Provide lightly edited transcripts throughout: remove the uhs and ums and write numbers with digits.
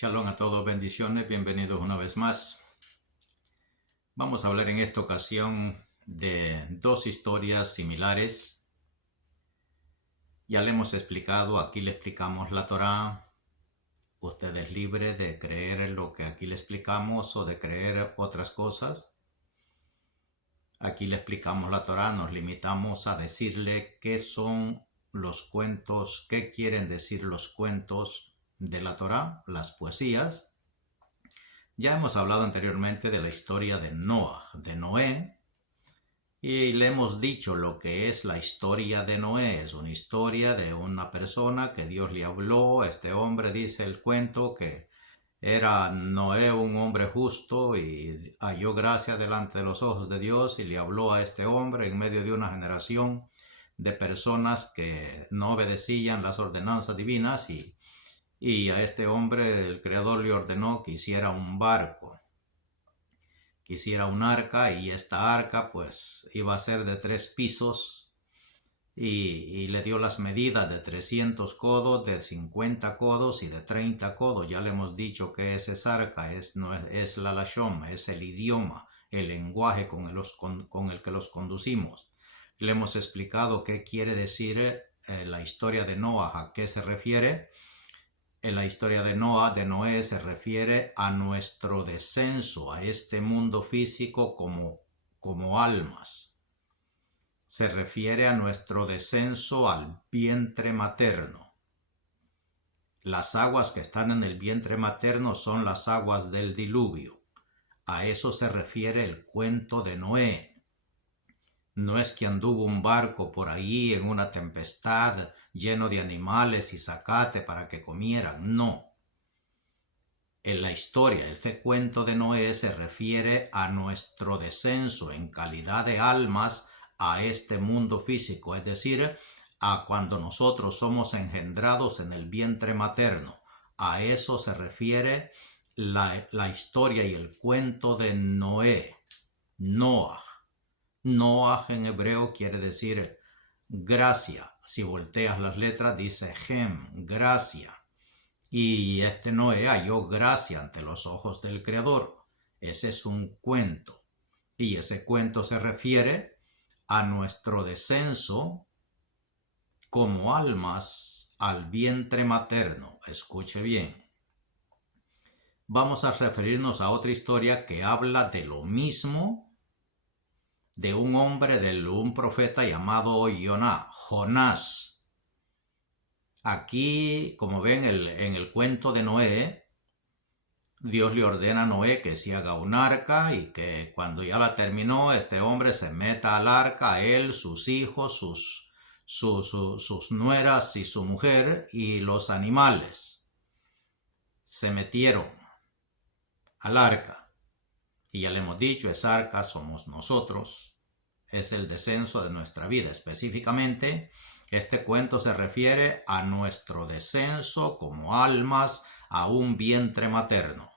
Shalom a todos, bendiciones, bienvenidos una vez más. Vamos a hablar en esta ocasión de dos historias similares. Ya le hemos explicado, aquí le explicamos la Torá. Usted es libre de creer en lo que aquí le explicamos o de creer otras cosas. Aquí le explicamos la Torá, nos limitamos a decirle qué son los cuentos, qué quieren decir los cuentos de la Torá, las poesías. Ya hemos hablado anteriormente de la historia de Noé, y le hemos dicho lo que es la historia de Noé. Es una historia de una persona que Dios le habló. Este hombre, dice el cuento, que era Noé un hombre justo y halló gracia delante de los ojos de Dios, y le habló a este hombre en medio de una generación de personas que no obedecían las ordenanzas divinas, y a este hombre el Creador le ordenó que hiciera un barco, que hiciera un arca, y esta arca pues iba a ser de 3 pisos, y le dio las medidas de 300 codos, de 50 codos y de 30 codos. Ya le hemos dicho que es esa arca, es la lashon, es el idioma, el lenguaje con el que los conducimos. Le hemos explicado qué quiere decir la historia de Noah, a qué se refiere. En la historia de Noé se refiere a nuestro descenso a este mundo físico como almas. Se refiere a nuestro descenso al vientre materno. Las aguas que están en el vientre materno son las aguas del diluvio. A eso se refiere el cuento de Noé. No es que anduvo un barco por ahí en una tempestad lleno de animales y zacate para que comieran, no. En la historia, ese cuento de Noé se refiere a nuestro descenso en calidad de almas a este mundo físico, es decir, a cuando nosotros somos engendrados en el vientre materno. A eso se refiere la historia y el cuento de Noé, Noah. Noah en hebreo quiere decir gracia. Si volteas las letras dice Gem, gracia. Y este Noé halló gracia ante los ojos del Creador. Ese es un cuento. Y ese cuento se refiere a nuestro descenso como almas al vientre materno. Escuche bien. Vamos a referirnos a otra historia que habla de lo mismo, de un hombre, de un profeta llamado Jonás. Aquí, como ven en el cuento de Noé, Dios le ordena a Noé que se haga un arca, y que cuando ya la terminó, este hombre se meta al arca, él, sus hijos, sus nueras y su mujer y los animales. Se metieron al arca. Y ya le hemos dicho, esa arca somos nosotros. Es el descenso de nuestra vida. Específicamente, este cuento se refiere a nuestro descenso como almas a un vientre materno.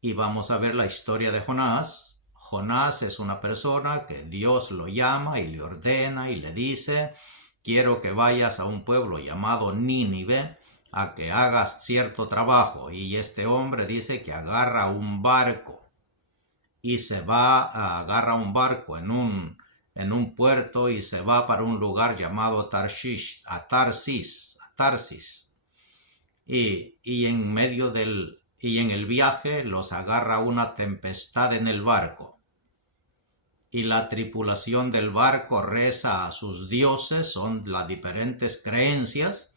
Y vamos a ver la historia de Jonás. Jonás es una persona que Dios lo llama y le ordena y le dice: quiero que vayas a un pueblo llamado Nínive a que hagas cierto trabajo. Y este hombre dice que agarra un barco y se va, agarra un barco en un puerto y se va para un lugar llamado Tarsis. Y en el viaje los agarra una tempestad en el barco. Y la tripulación del barco reza a sus dioses, son las diferentes creencias,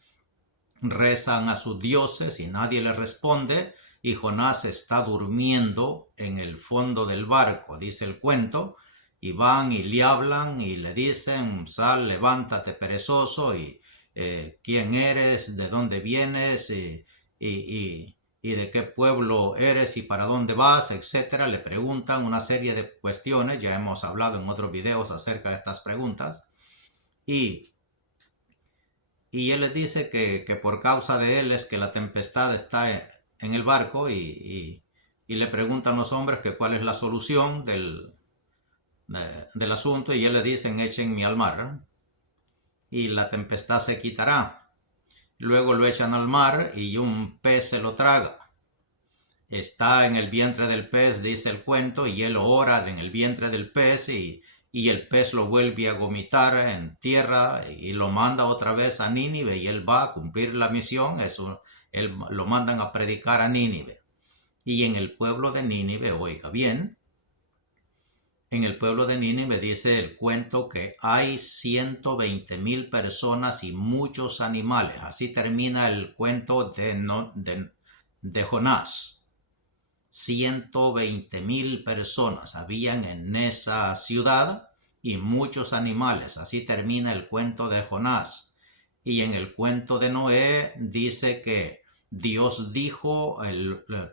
rezan a sus dioses y nadie les responde. Y Jonás está durmiendo en el fondo del barco, dice el cuento, y van y le hablan y le dicen: sal, levántate perezoso, y quién eres, de dónde vienes, y de qué pueblo eres y para dónde vas, etc. Le preguntan una serie de cuestiones. Ya hemos hablado en otros videos acerca de estas preguntas, y él les dice que por causa de él es que la tempestad está en el barco, y le preguntan los hombres que cuál es la solución del asunto, y él le dicen: échenme al mar y la tempestad se quitará. Luego lo echan al mar y un pez se lo traga. está en el vientre del pez, dice el cuento, y él ora en el vientre del pez y el pez lo vuelve a vomitar en tierra y lo manda otra vez a Nínive y él va a cumplir la misión. Él lo mandan a predicar a Nínive. Y en el pueblo de Nínive, oiga bien, en el pueblo de Nínive dice el cuento que hay 120,000 personas y muchos animales. Así termina el cuento de Jonás. 120,000 personas habían en esa ciudad y muchos animales. Así termina el cuento de Jonás. Y en el cuento de Noé dice que Dios dijo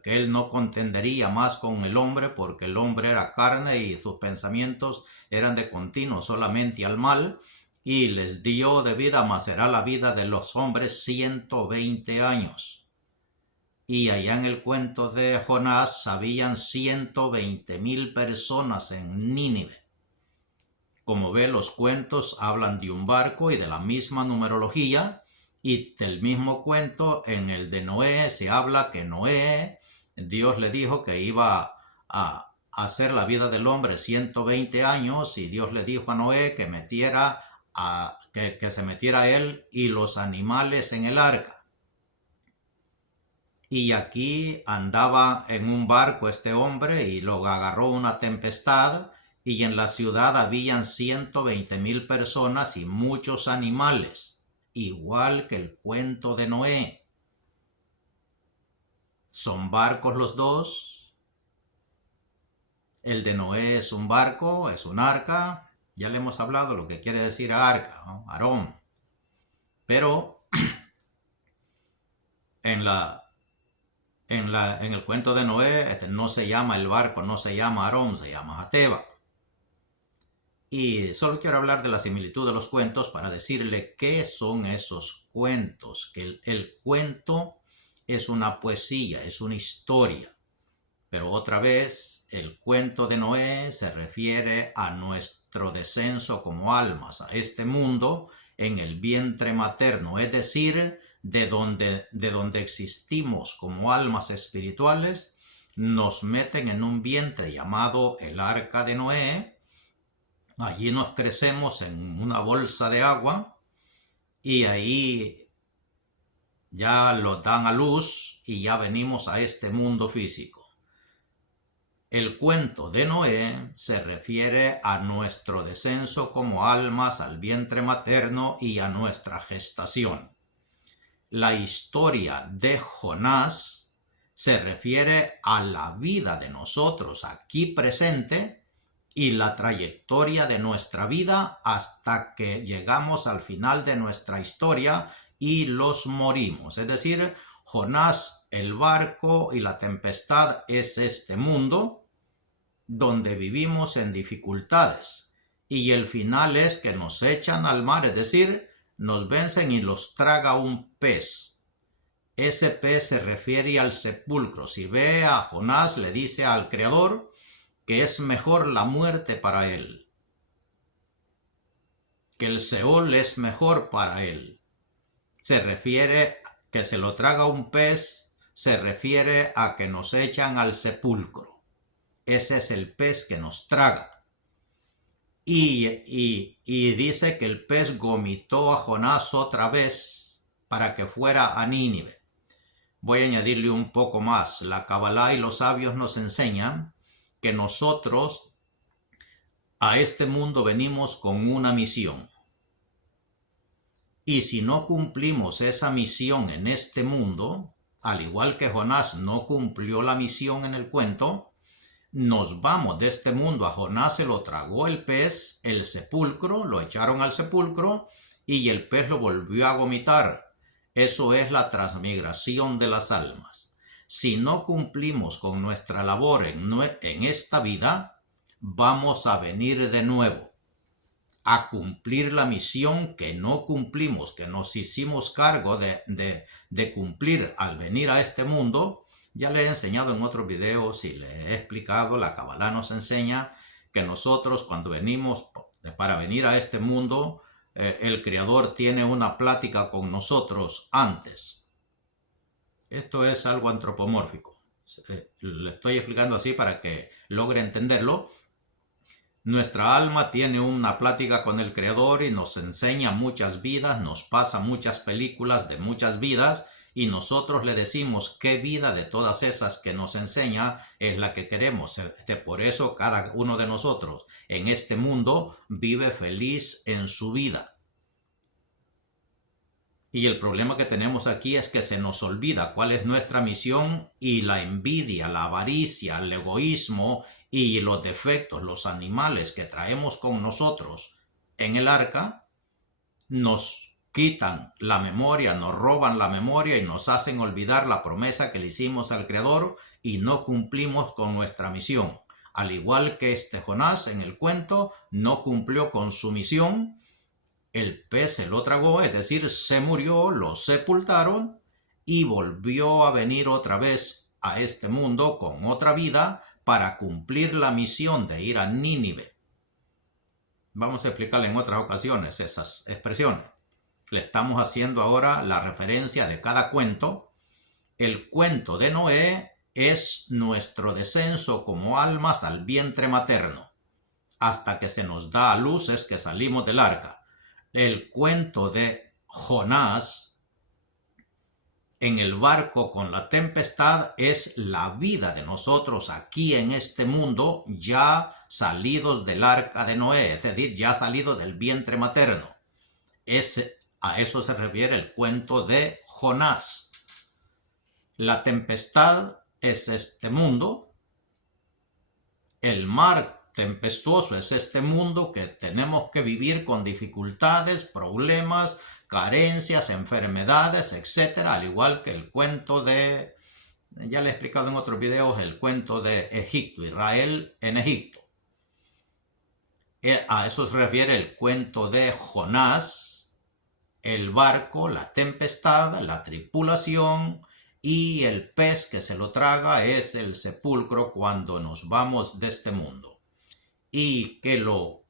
que él no contendería más con el hombre porque el hombre era carne y sus pensamientos eran de continuo solamente al mal, y les dio de vida, mas será la vida de los hombres 120 años. Y allá en el cuento de Jonás habían 120,000 personas en Nínive. Como ve, los cuentos hablan de un barco y de la misma numerología, y del mismo cuento en el de Noé se habla que Noé, Dios le dijo que iba a hacer la vida del hombre 120 años y Dios le dijo a Noé que se metiera él y los animales en el arca. Y aquí andaba en un barco este hombre y lo agarró una tempestad, y en la ciudad habían 120,000 personas y muchos animales, igual que el cuento de Noé. ¿Son barcos los dos? El de Noé es un barco, es un arca. Ya le hemos hablado lo que quiere decir arca, ¿no? Arón. Pero en el cuento de Noé no se llama el barco, no se llama Arón, se llama Jateba. Y solo quiero hablar de la similitud de los cuentos para decirle qué son esos cuentos. Que el cuento es una poesía, es una historia. Pero otra vez, el cuento de Noé se refiere a nuestro descenso como almas a este mundo en el vientre materno, es decir, de donde existimos como almas espirituales, nos meten en un vientre llamado el arca de Noé. Allí nos crecemos en una bolsa de agua y ahí ya lo dan a luz y ya venimos a este mundo físico. El cuento de Noé se refiere a nuestro descenso como almas al vientre materno y a nuestra gestación. La historia de Jonás se refiere a la vida de nosotros aquí presente y la trayectoria de nuestra vida hasta que llegamos al final de nuestra historia y los morimos. Es decir, Jonás, el barco y la tempestad es este mundo donde vivimos en dificultades, y el final es que nos echan al mar, es decir, nos vencen y los traga un pez. Ese pez se refiere al sepulcro. Si ve a Jonás, le dice al Creador que es mejor la muerte para él, que el Seol es mejor para él. Se refiere que se lo traga un pez, se refiere a que nos echan al sepulcro. Ese es el pez que nos traga. Y dice que el pez vomitó a Jonás otra vez para que fuera a Nínive. Voy a añadirle un poco más. La Kabbalah y los sabios nos enseñan que nosotros a este mundo venimos con una misión. Y si no cumplimos esa misión en este mundo, al igual que Jonás no cumplió la misión en el cuento, nos vamos de este mundo. A Jonás se lo tragó el pez, el sepulcro, lo echaron al sepulcro y el pez lo volvió a vomitar. Eso es la transmigración de las almas. Si no cumplimos con nuestra labor en esta vida, vamos a venir de nuevo a cumplir la misión que no cumplimos, que nos hicimos cargo de cumplir al venir a este mundo. Ya le he enseñado en otros videos y le he explicado, la Kabbalah nos enseña que nosotros cuando venimos para venir a este mundo, el Creador tiene una plática con nosotros antes. Esto es algo antropomórfico. Le estoy explicando así para que logre entenderlo. Nuestra alma tiene una plática con el Creador y nos enseña muchas vidas, nos pasa muchas películas de muchas vidas y nosotros le decimos qué vida de todas esas que nos enseña es la que queremos. Por eso cada uno de nosotros en este mundo vive feliz en su vida. Y el problema que tenemos aquí es que se nos olvida cuál es nuestra misión y la envidia, la avaricia, el egoísmo y los defectos, los animales que traemos con nosotros en el arca, nos quitan la memoria, nos roban la memoria y nos hacen olvidar la promesa que le hicimos al Creador y no cumplimos con nuestra misión. Al igual que Jonás en el cuento no cumplió con su misión. El pez se lo tragó, es decir, se murió, lo sepultaron y volvió a venir otra vez a este mundo con otra vida para cumplir la misión de ir a Nínive. Vamos a explicarle en otras ocasiones esas expresiones. Le estamos haciendo ahora la referencia de cada cuento. El cuento de Noé es nuestro descenso como almas al vientre materno. Hasta que se nos da a luz es que salimos del arca. El cuento de Jonás en el barco con la tempestad es la vida de nosotros aquí en este mundo ya salidos del arca de Noé, es decir, ya salidos del vientre materno. A eso se refiere el cuento de Jonás. La tempestad es este mundo, el mar tempestuoso es este mundo que tenemos que vivir con dificultades, problemas, carencias, enfermedades, etc. Al igual que el cuento de, ya le he explicado en otros videos, el cuento de Egipto, Israel en Egipto. A eso se refiere el cuento de Jonás, el barco, la tempestad, la tripulación y el pez que se lo traga es el sepulcro cuando nos vamos de este mundo. Y que lo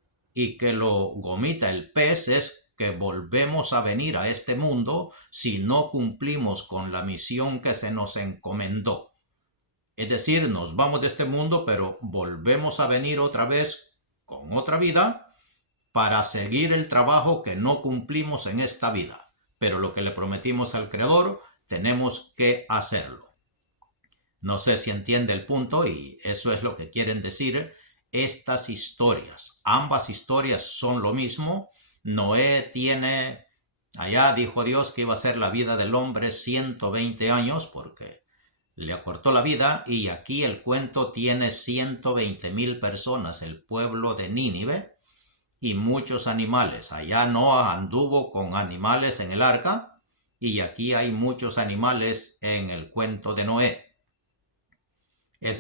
gomita el pez es que volvemos a venir a este mundo si no cumplimos con la misión que se nos encomendó. Es decir, nos vamos de este mundo, pero volvemos a venir otra vez con otra vida para seguir el trabajo que no cumplimos en esta vida. Pero lo que le prometimos al Creador, tenemos que hacerlo. No sé si entiende el punto y eso es lo que quieren decir estas historias. Ambas historias son lo mismo. Noé tiene, allá dijo Dios que iba a ser la vida del hombre 120 años porque le acortó la vida, y aquí el cuento tiene 120,000 personas, el pueblo de Nínive, y muchos animales. Allá Noah anduvo con animales en el arca y aquí hay muchos animales en el cuento de Noé.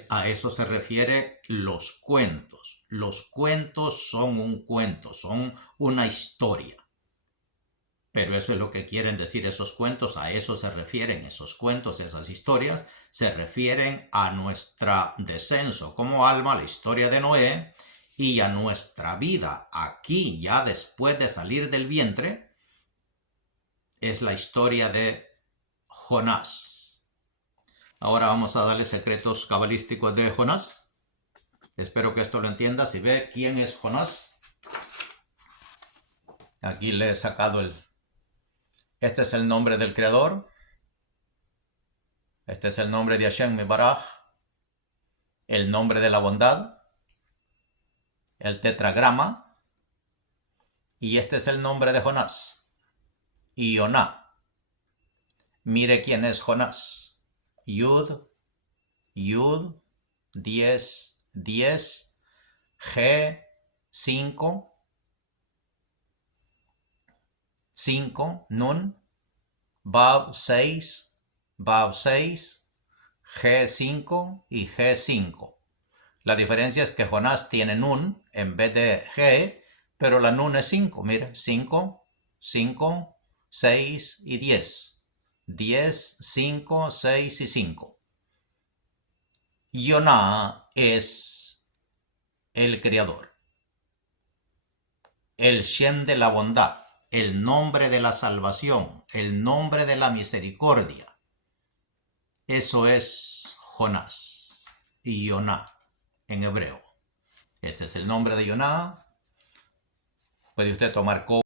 A eso se refiere los cuentos. Los cuentos son un cuento, son una historia. Pero eso es lo que quieren decir esos cuentos, a eso se refieren esos cuentos, esas historias, se refieren a nuestro descenso como alma, la historia de Noé, y a nuestra vida aquí ya después de salir del vientre, es la historia de Jonás. Ahora vamos a darle secretos cabalísticos de Jonás. Espero que esto lo entienda. Si ve quién es Jonás, aquí le he sacado este es el nombre del Creador. Este es el nombre de Hashem Mebaraj, el nombre de la bondad, el tetragrama, y este es el nombre de Jonás, Ioná. Mire quién es Jonás. Yud, 10, G, 5, Nun, Bab 6, G5 y G5. La diferencia es que Jonás tiene Nun en vez de G, pero la Nun es 5. Mire, 5, 6 y 10. 10, 5, 6 y 5. Yoná es el Creador, el Shem de la bondad, el nombre de la salvación, el nombre de la misericordia. Eso es Jonás y Yoná en hebreo. Este es el nombre de Yoná. Puede usted tomar